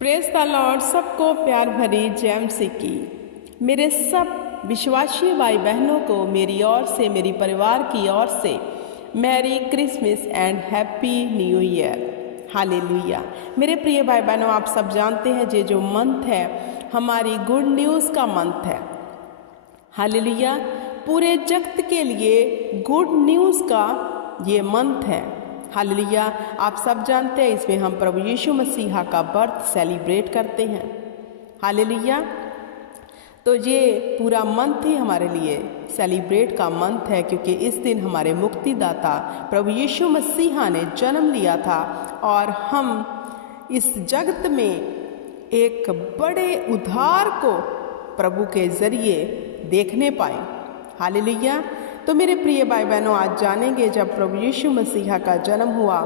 Praise the Lord. सबको प्यार भरी जय मसीह की। मेरे सब विश्वासी भाई बहनों को मेरी ओर से, मेरी परिवार की ओर से merry Christmas and happy new year. Hallelujah. मेरे प्रिय भाई बहनों, आप सब जानते हैं ये जो मंथ है हमारी गुड न्यूज़ का मंथ है। हालेलुया। पूरे जगत के लिए गुड न्यूज़ का ये मंथ है। हालेलुया। आप सब जानते हैं इसमें हम प्रभु यीशु मसीहा का बर्थ सेलिब्रेट करते हैं। हालेलुया। तो ये पूरा मंथ ही हमारे लिए सेलिब्रेट का मंथ है, क्योंकि इस दिन हमारे मुक्तिदाता प्रभु यीशु मसीहा ने जन्म लिया था और हम इस जगत में एक बड़े उद्धार को प्रभु के ज़रिए देखने पाए। हालेलुया। तो मेरे प्रिय भाई बहनों, आज जानेंगे जब प्रभु यीशु मसीहा का जन्म हुआ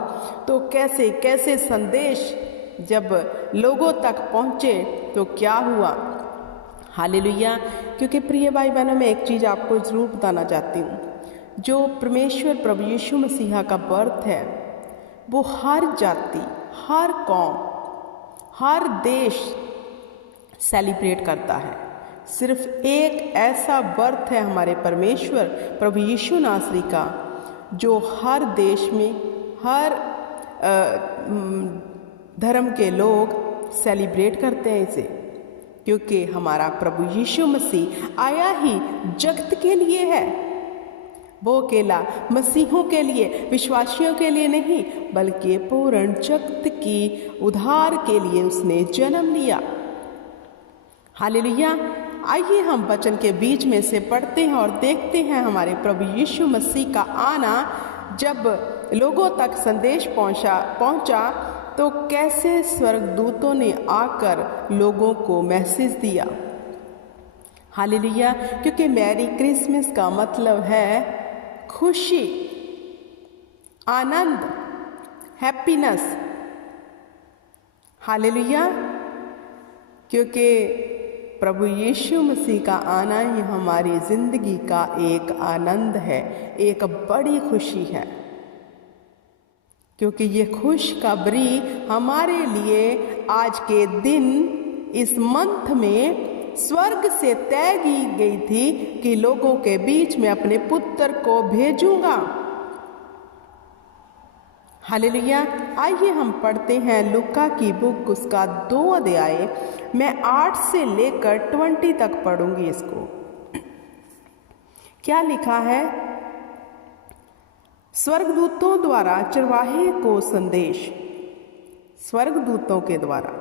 तो कैसे कैसे संदेश जब लोगों तक पहुँचे तो क्या हुआ। हालेलुया। क्योंकि प्रिय भाई बहनों, मैं एक चीज़ आपको ज़रूर बताना चाहती हूँ, जो परमेश्वर प्रभु यीशु मसीहा का बर्थ है वो हर जाति, हर कौम, हर देश सेलिब्रेट करता है। सिर्फ एक ऐसा बर्थ है हमारे परमेश्वर प्रभु यीशु नासरी का जो हर देश में, हर धर्म के लोग सेलिब्रेट करते हैं इसे, क्योंकि हमारा प्रभु यीशु मसीह आया ही जगत के लिए है। वो अकेला मसीहों के लिए, विश्वासियों के लिए नहीं, बल्कि पूर्ण जगत की उद्धार के लिए उसने जन्म लिया। हालेलुया। आइए हम वचन के बीच में से पढ़ते हैं और देखते हैं हमारे प्रभु यीशु मसीह का आना जब लोगों तक संदेश पहुंचा तो कैसे स्वर्गदूतों ने आकर लोगों को मैसेज दिया। हालेलुया। क्योंकि मैरी क्रिसमस का मतलब है खुशी, आनंद, हैप्पीनेस। हालेलुया। क्योंकि प्रभु यीशु मसीह का आना ही हमारी ज़िंदगी का एक आनंद है, एक बड़ी खुशी है, क्योंकि ये खुशखबरी हमारे लिए आज के दिन इस मंथ में स्वर्ग से तय की गई थी कि लोगों के बीच में अपने पुत्र को भेजूंगा। हालेलुया। आइए हम पढ़ते हैं लूका की बुक, उसका 2 अध्याय। मैं 8 से लेकर 20 तक पढ़ूंगी इसको। क्या लिखा है? स्वर्गदूतों द्वारा चरवाहे को संदेश। स्वर्गदूतों के द्वारा।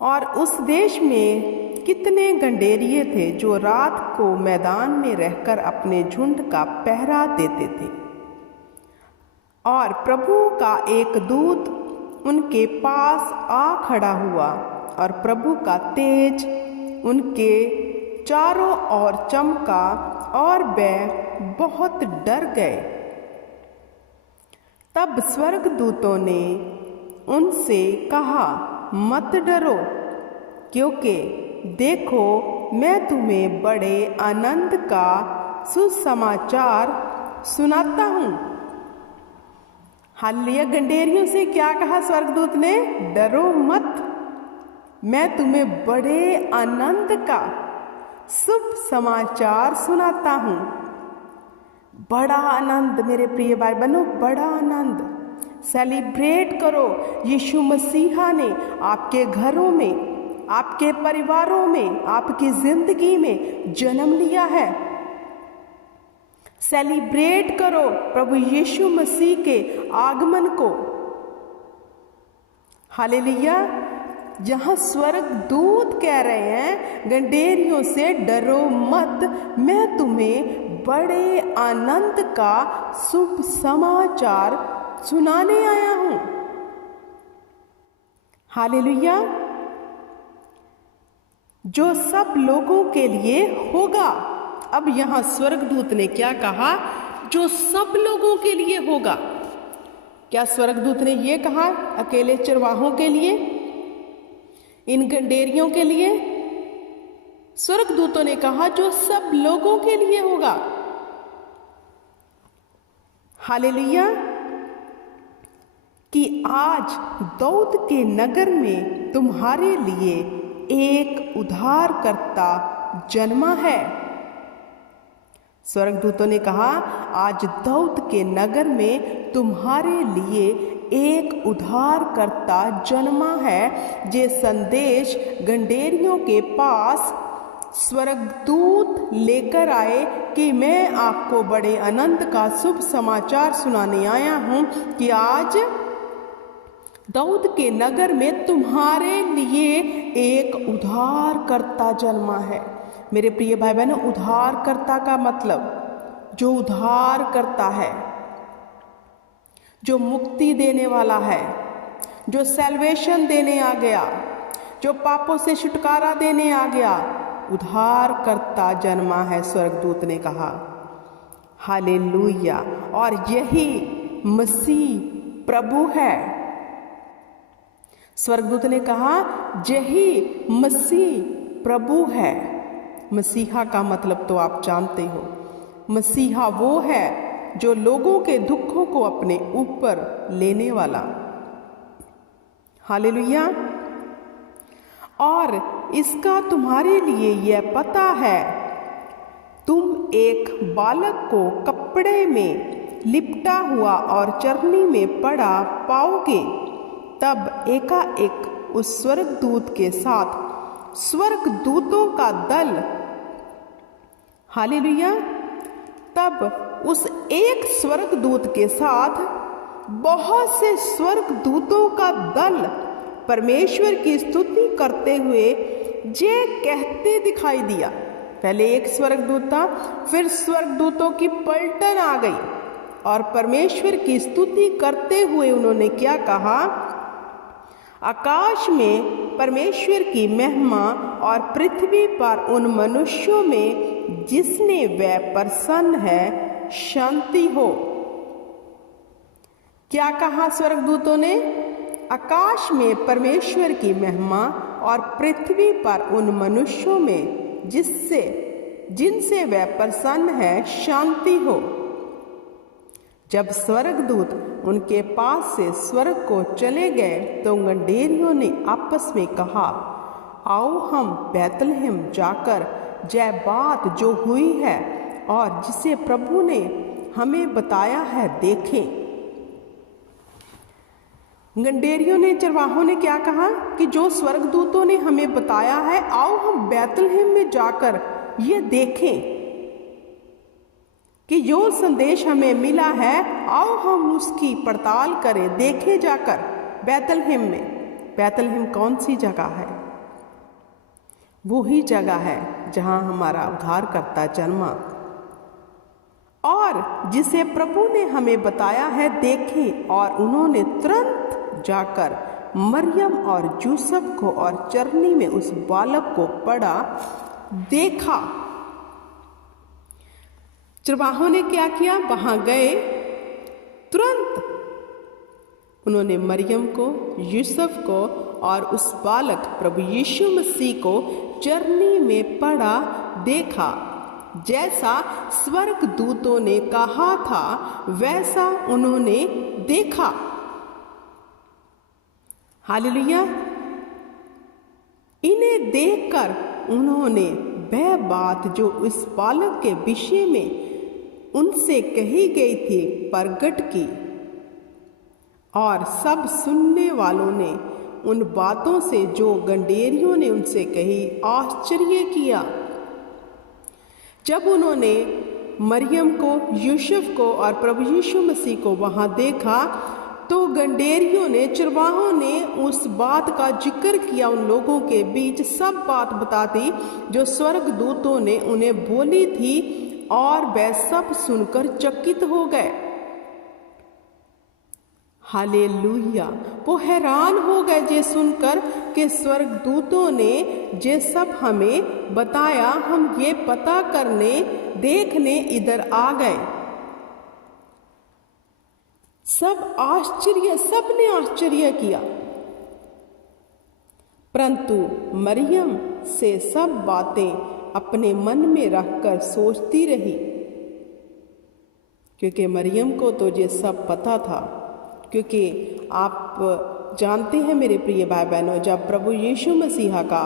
और उस देश में कितने गंडेरिये थे जो रात को मैदान में रहकर अपने झुंड का पहरा देते थे। और प्रभु का एक दूत उनके पास आ खड़ा हुआ और प्रभु का तेज उनके चारों ओर चमका और वे बहुत डर गए। तब स्वर्गदूतों ने उनसे कहा, मत डरो, क्योंकि देखो मैं तुम्हें बड़े आनंद का सुसमाचार सुनाता हूँ। हालेलुया। गंडेरियों से क्या कहा स्वर्गदूत ने? डरो मत, मैं तुम्हें बड़े आनंद का शुभ समाचार सुनाता हूँ। बड़ा आनंद मेरे प्रिय भाई बहनों, बड़ा आनंद। सेलिब्रेट करो। यीशु मसीहा ने आपके घरों में, आपके परिवारों में, आपकी जिंदगी में जन्म लिया है। सेलिब्रेट करो प्रभु यीशु मसीह के आगमन को। हालेलुया। जहां स्वर्गदूत कह रहे हैं गंडेरियों से, डरो मत, मैं तुम्हें बड़े आनंद का शुभ समाचार सुनाने आया हूं। हालेलुया। जो सब लोगों के लिए होगा। अब यहां स्वर्गदूत ने क्या कहा? जो सब लोगों के लिए होगा। क्या स्वर्गदूत ने यह कहा अकेले चरवाहों के लिए, इन गंडेरियों के लिए? स्वर्गदूतों ने कहा जो सब लोगों के लिए होगा। हालेलुया। कि आज दाऊद के नगर में तुम्हारे लिए एक उद्धारकर्ता जन्मा है। स्वर्गदूतों ने कहा, आज दाऊद के नगर में तुम्हारे लिए एक उद्धारकर्ता जन्मा है। जे संदेश गंडेरियों के पास स्वर्गदूत लेकर आए कि मैं आपको बड़े आनंद का शुभ समाचार सुनाने आया हूं कि आज दाऊद के नगर में तुम्हारे लिए एक उद्धारकर्ता जन्मा है। मेरे प्रिय भाई बहनों, उद्धारकर्ता का मतलब जो उद्धार करता है, जो मुक्ति देने वाला है, जो सैल्वेशन देने आ गया, जो पापों से छुटकारा देने आ गया, उद्धारकर्ता जन्मा है, स्वर्गदूत ने कहा। हालेलुया। और यही मसीह प्रभु है। स्वर्गदूत ने कहा, यही मसीह प्रभु है। मसीहा का मतलब तो आप जानते हो। मसीहा वो है जो लोगों के दुखों को अपने ऊपर लेने वाला। हालेलुया। और इसका तुम्हारे लिए यह पता है, तुम एक बालक को कपड़े में लिपटा हुआ और चरनी में पड़ा पाओगे। तब एकाएक उस स्वर्गदूत के साथ स्वर्गदूतों का दल, हालेलुया, तब उस एक स्वर्गदूत के साथ बहुत से स्वर्गदूतों का दल परमेश्वर की स्तुति करते हुए ये कहते दिखाई दिया। पहले एक स्वर्गदूत था, फिर स्वर्गदूतों की पलटन आ गई और परमेश्वर की स्तुति करते हुए उन्होंने क्या कहा, आकाश में परमेश्वर की महिमा और पृथ्वी पर उन मनुष्यों में जिसने वह प्रसन्न है, शांति हो। क्या कहा स्वर्गदूतों ने? आकाश में परमेश्वर की महिमा और पृथ्वी पर उन मनुष्यों में जिनसे वह प्रसन्न है, शांति हो। जब स्वर्गदूत उनके पास से स्वर्ग को चले गए तो गंडेरियों ने आपस में कहा, आओ हम बैतलहम जाकर यह बात जो हुई है और जिसे प्रभु ने हमें बताया है देखें। गंडेरियों ने, चरवाहों ने क्या कहा कि जो स्वर्गदूतों ने हमें बताया है, आओ हम बैतलहम में जाकर ये देखें कि जो संदेश हमें मिला है, आओ हम उसकी पड़ताल करें, देखें जाकर बैतलहम में। बैतलहम कौन सी जगह है? वो ही जगह है जहां हमारा उद्धारकर्ता जन्मा और जिसे प्रभु ने हमें बताया है देखें। और उन्होंने तुरंत जाकर मरियम और यूसुफ को और चरनी में उस बालक को पड़ा देखा। चरवाहों ने क्या किया? वहां गए, तुरंत उन्होंने मरियम को, यूसुफ को और उस बालक प्रभु यीशु मसीह को चरनी में पड़ा देखा। जैसा स्वर्गदूतों ने कहा था वैसा उन्होंने देखा। हालेलुया। इन्हें देखकर उन्होंने वह बात जो इस बालक के विषय में उनसे कही गई थी प्रगट की और सब सुनने वालों ने उन बातों से जो गंडेरियों ने उनसे कही आश्चर्य किया। जब उन्होंने मरियम को, यूसुफ को और प्रभु यीशु मसीह को वहां देखा तो गंडेरियों ने, चरवाहों ने उस बात का जिक्र किया, उन लोगों के बीच सब बात बता दी जो स्वर्गदूतों ने उन्हें बोली थी और वे सब सुनकर चकित हो गए। हालेलुया। वो हैरान हो गए ये सुनकर कि स्वर्गदूतों ने ये सब हमें बताया, हम ये पता करने, देखने इधर आ गए। सबने आश्चर्य किया, परंतु मरियम से सब बातें अपने मन में रखकर सोचती रही, क्योंकि मरियम को तो ये सब पता था क्योंकि आप जानते हैं मेरे प्रिय भाई बहनों, जब प्रभु यीशु मसीहा का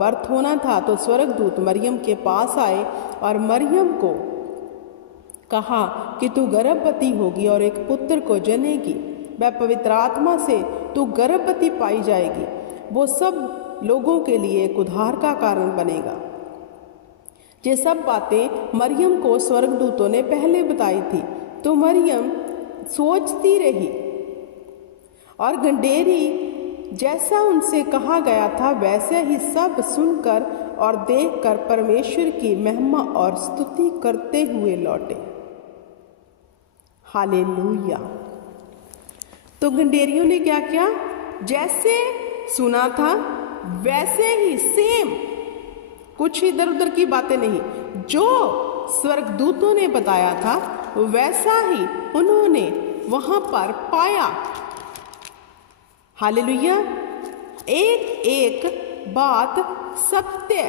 बर्थ होना था तो स्वर्गदूत मरियम के पास आए और मरियम को कहा कि तू गर्भवती होगी और एक पुत्र को जनेगी, वह पवित्र आत्मा से तू गर्भवती पाई जाएगी, वो सब लोगों के लिए एक उद्धार का कारण बनेगा। ये सब बातें मरियम को स्वर्गदूतों ने पहले बताई थी। तो मरियम सोचती रही और गंडेरी जैसा उनसे कहा गया था वैसे ही सब सुनकर और देखकर परमेश्वर की महिमा और स्तुति करते हुए लौटे। हालेलुया। तो गंडेरियों ने क्या किया? जैसे सुना था वैसे ही सेम, कुछ इधर उधर की बातें नहीं, जो स्वर्गदूतों ने बताया था वैसा ही उन्होंने वहां पर पाया। हालेलुया। एक एक बात सत्य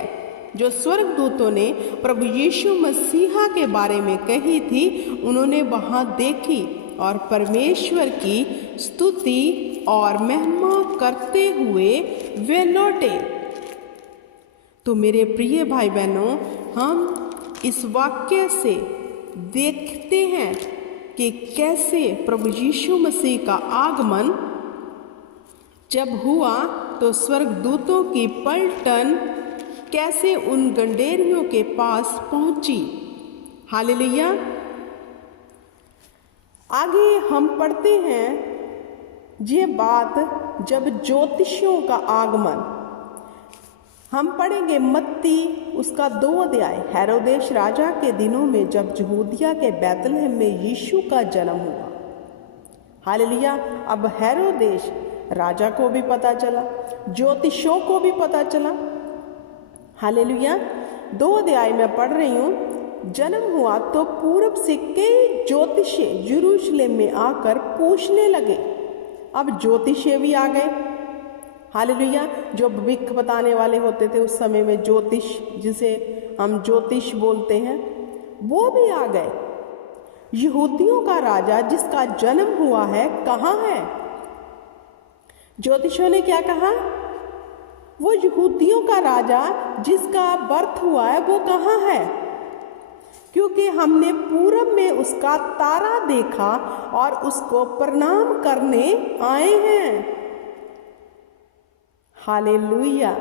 जो स्वर्गदूतों ने प्रभु यीशु मसीहा के बारे में कही थी उन्होंने वहां देखी और परमेश्वर की स्तुति और महिमा करते हुए वे लौटे। तो मेरे प्रिय भाई बहनों, हम इस वाक्य से देखते हैं कि कैसे प्रभु यीशु मसीह का आगमन जब हुआ तो स्वर्गदूतों की पलटन कैसे उन गंडेरियों के पास पहुंची। हालेलुया। आगे हम पढ़ते हैं ये बात जब ज्योतिषियों का आगमन, हम पढ़ेंगे मत्ती उसका 2 अध्याय। हेरोदेश राजा के दिनों में जब यहूदिया के बैतलहम में यीशु का जन्म हुआ। हालेलुया। अब हेरोदेश राजा को भी पता चला, ज्योतिषियों को भी पता चला। हालेलुया। 2 अध्याय में पढ़ रही हूँ। जन्म हुआ तो पूर्व से कई ज्योतिषी यरूशलेम में आकर पूछने लगे। अब ज्योतिषी भी आ गए। हालेलुया। जो भविष्य बताने वाले होते थे उस समय में, ज्योतिष जिसे हम ज्योतिष बोलते हैं, वो भी आ गए। यहूदियों का राजा जिसका जन्म हुआ है कहाँ है? ज्योतिषियों ने क्या कहा? वो यहूदियों का राजा जिसका बर्थ हुआ है वो कहाँ है? क्योंकि हमने पूरब में उसका तारा देखा और उसको प्रणाम करने आए हैं। हालेलुया।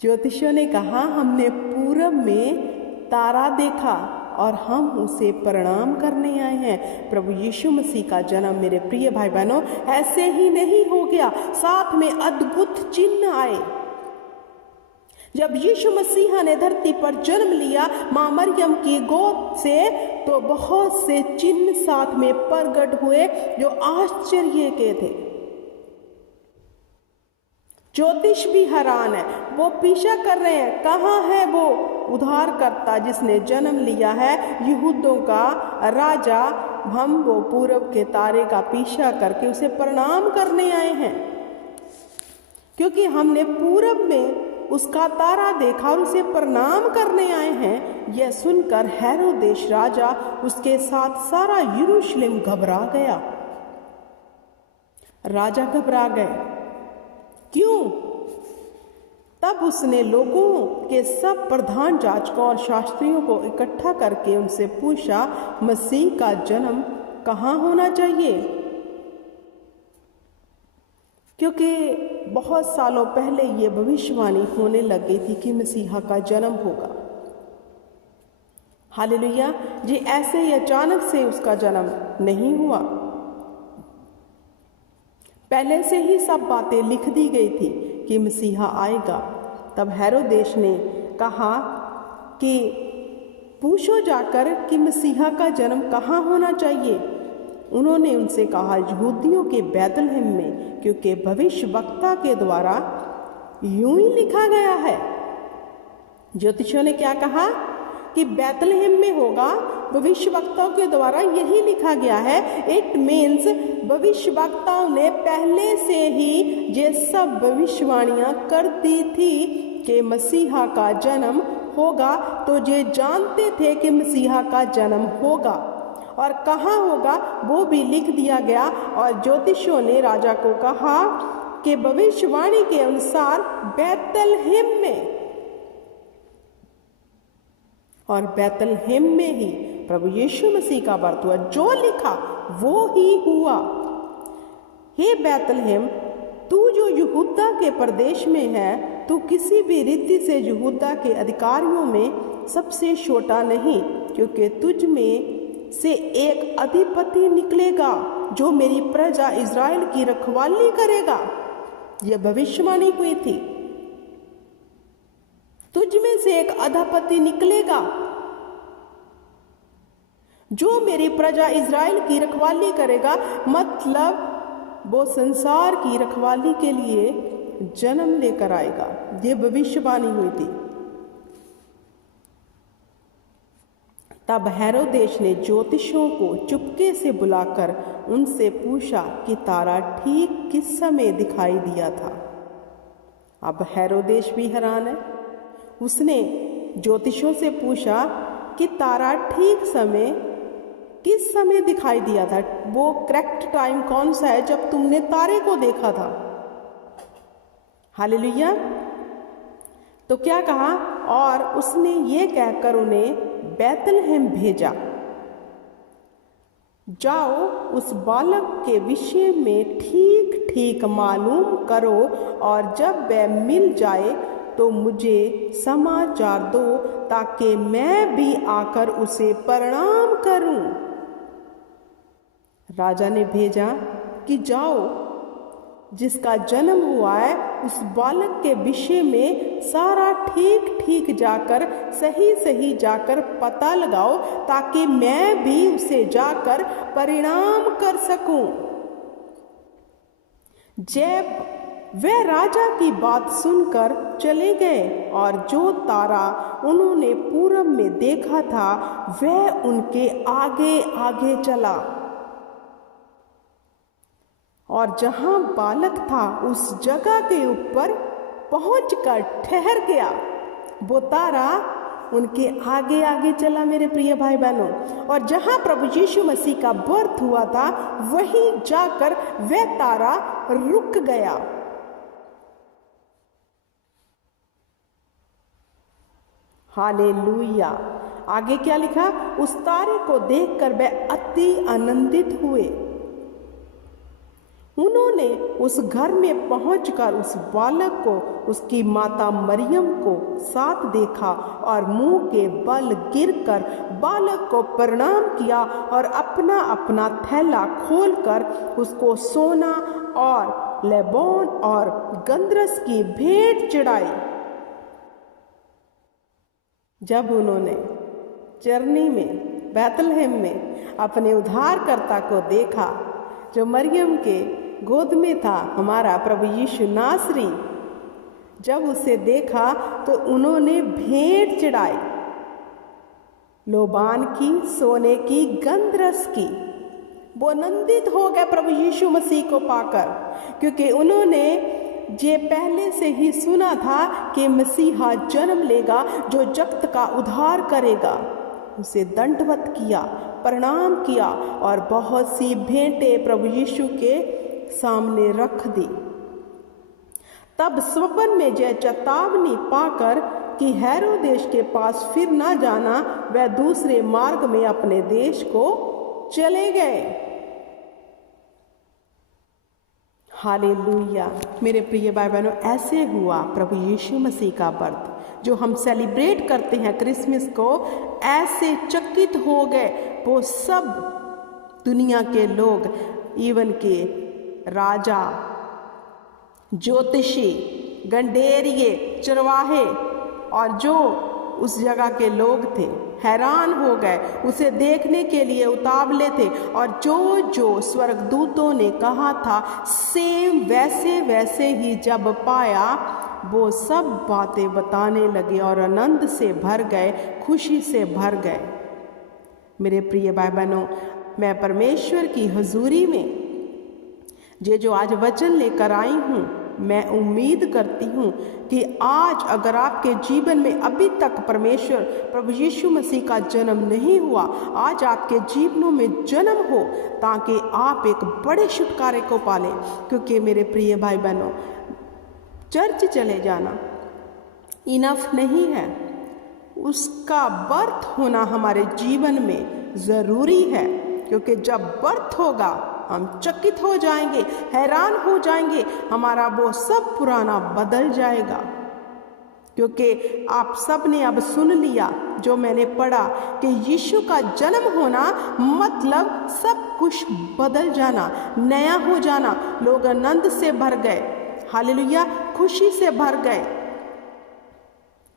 ज्योतिषियों ने कहा हमने पूरब में तारा देखा और हम उसे प्रणाम करने आए हैं। प्रभु यीशु मसीह का जन्म मेरे प्रिय भाई बहनों ऐसे ही नहीं हो गया, साथ में अद्भुत चिन्ह आए। जब यीशु मसीहा ने धरती पर जन्म लिया मां मरियम की गोद से, तो बहुत से चिन्ह साथ में प्रकट हुए जो आश्चर्य के थे। ज्योतिष भी हैरान है, वो पीछा कर रहे हैं, कहाँ है वो उद्धारकर्ता जिसने जन्म लिया है, यहूदियों का राजा। हम वो पूरब के तारे का पीछा करके उसे प्रणाम करने आए हैं, क्योंकि हमने पूरब में उसका तारा देखा और उसे प्रणाम करने आए हैं। यह सुनकर हेरोदेश राजा उसके साथ सारा यरूशलेम घबरा गया। राजा घबरा गए। क्यों? तब उसने लोगों के सब प्रधान याजकों और शास्त्रियों को इकट्ठा करके उनसे पूछा, मसीह का जन्म कहाँ होना चाहिए? क्योंकि बहुत सालों पहले ये भविष्यवाणी होने लग गई थी कि मसीहा का जन्म होगा। हालेलुया। जी ऐसे ही अचानक से उसका जन्म नहीं हुआ, पहले से ही सब बातें लिख दी गई थी कि मसीहा आएगा। तब हेरोदेश ने कहा कि पूछो जाकर कि मसीहा का जन्म कहाँ होना चाहिए। उन्होंने उनसे कहा यहूदियों के बैतलहम में, क्योंकि भविष्यवक्ता के द्वारा यूं ही लिखा गया है। ज्योतिषियों ने क्या कहा कि बैतलहम में होगा, भविष्यवक्ताओं के द्वारा यही लिखा गया है। इट मीन्स भविष्यवक्ताओं ने पहले से ही ये सब भविष्यवाणियां कर दी थी कि मसीहा का जन्म होगा, तो ये जानते थे कि मसीहा का जन्म होगा। और कहाँ होगा वो भी लिख दिया गया। और ज्योतिषियों ने राजा को कहा कि भविष्यवाणी के अनुसार बैतलहम में, और बैतलहम में ही प्रभु यीशु मसीह का बर्थ हुआ। जो लिखा वो ही हुआ। हे बैतलहम, तू जो यहूदा के प्रदेश में है, तू किसी भी रीति से यहूदा के अधिकारियों में सबसे छोटा नहीं, क्योंकि तुझ में से एक अधिपति निकलेगा जो मेरी प्रजा इज़राइल की रखवाली करेगा। यह भविष्यवाणी हुई थी। तुझ में से एक अधिपति निकलेगा जो मेरी प्रजा इज़राइल की रखवाली करेगा। मतलब वो संसार की रखवाली के लिए जन्म लेकर आएगा। ये भविष्यवाणी हुई थी। तब हेरोदेस ने ज्योतिषियों को चुपके से बुलाकर उनसे पूछा कि तारा ठीक किस समय दिखाई दिया था। अब हेरोदेस भी हैरान है। उसने ज्योतिषियों से पूछा कि तारा ठीक समय किस समय दिखाई दिया था, वो करेक्ट टाइम कौन सा है जब तुमने तारे को देखा था। हालेलुया। तो क्या कहा, और उसने ये कहकर उन्हें बैतलहम भेजा, जाओ उस बालक के विषय में ठीक ठीक मालूम करो, और जब वह मिल जाए तो मुझे समाचार दो, ताकि मैं भी आकर उसे प्रणाम करूं। राजा ने भेजा कि जाओ, जिसका जन्म हुआ है उस बालक के विषय में सारा ठीक ठीक जाकर सही सही जाकर पता लगाओ, ताकि मैं भी उसे जाकर परिणाम कर सकूं। जब वे राजा की बात सुनकर चले गए, और जो तारा उन्होंने पूरब में देखा था वह उनके आगे आगे चला, और जहां बालक था उस जगह के ऊपर पहुंचकर ठहर गया। वो तारा उनके आगे आगे चला मेरे प्रिय भाई बहनों, और जहां प्रभु यीशु मसीह का बर्थ हुआ था वहीं जाकर वह तारा रुक गया। हालेलुया। आगे क्या लिखा, उस तारे को देखकर वह अति आनंदित हुए। उन्होंने उस घर में पहुंचकर उस बालक को उसकी माता मरियम को साथ देखा, और मुंह के बल गिरकर बालक को प्रणाम किया, और अपना अपना थैला खोलकर उसको सोना और लेबोन और गंधरस की भेंट चढ़ाई। जब उन्होंने चरनी में बैतलहम में अपने उद्धारकर्ता को देखा, जो मरियम के गोद में था, हमारा प्रभु यीशु नासरी, जब उसे देखा तो उन्होंने भेंट चढ़ाई, लोबान की, सोने की, गंधरस की। वो आनंदित हो गए प्रभु यीशु मसीह को पाकर, क्योंकि उन्होंने ये पहले से ही सुना था कि मसीहा जन्म लेगा जो जगत का उद्धार करेगा। उसे दंडवत किया, प्रणाम किया, और बहुत सी भेंटें प्रभु यीशु के सामने रख दी। तब स्वप्न में यह चेतावनी पाकर कि हेरोदेस के पास फिर ना जाना, वह दूसरे मार्ग में अपने देश को चले गए। हालेलुया। मेरे प्रिय भाई बहनों, ऐसे हुआ प्रभु यीशु मसीह का बर्थ जो हम सेलिब्रेट करते हैं क्रिसमस को। ऐसे चकित हो गए वो सब दुनिया के लोग, इवन के राजा, ज्योतिषी, गंडेरिये, चरवाहे, और जो उस जगह के लोग थे हैरान हो गए, उसे देखने के लिए उतावले थे। और जो जो स्वर्गदूतों ने कहा था सेम वैसे वैसे ही जब पाया, वो सब बातें बताने लगे और आनंद से भर गए, खुशी से भर गए। मेरे प्रिय भाई बहनों, मैं परमेश्वर की हजूरी में जो आज वचन लेकर आई हूँ, मैं उम्मीद करती हूँ कि आज अगर आपके जीवन में अभी तक परमेश्वर प्रभु यीशु मसीह का जन्म नहीं हुआ, आज आपके जीवनों में जन्म हो ताकि आप एक बड़े छुटकारे को पालें। क्योंकि मेरे प्रिय भाई बहनों, चर्च चले जाना इनफ नहीं है, उसका बर्थ होना हमारे जीवन में ज़रूरी है। क्योंकि जब बर्थ होगा हम चकित हो जाएंगे, हैरान हो जाएंगे, हमारा वो सब पुराना बदल जाएगा। क्योंकि आप सब ने अब सुन लिया जो मैंने पढ़ा कि यीशु का जन्म होना मतलब सब कुछ बदल जाना, नया हो जाना। लोग आनंद से भर गए, हालेलुया, खुशी से भर गए।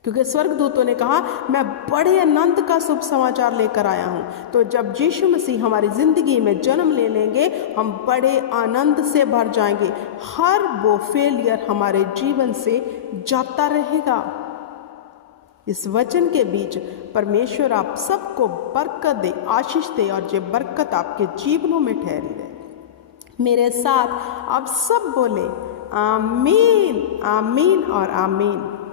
क्योंकि स्वर्गदूतों ने कहा मैं बड़े आनंद का शुभ समाचार लेकर आया हूँ। तो जब यीशु मसीह हमारी ज़िंदगी में जन्म ले लेंगे, हम बड़े आनंद से भर जाएंगे। हर वो फेलियर हमारे जीवन से जाता रहेगा। इस वचन के बीच परमेश्वर आप सबको बरकत दे, आशीष दे, और ये बरकत आपके जीवनों में ठहरी रहे। मेरे साथ आप सब बोले आमीन, आमीन और आमीन।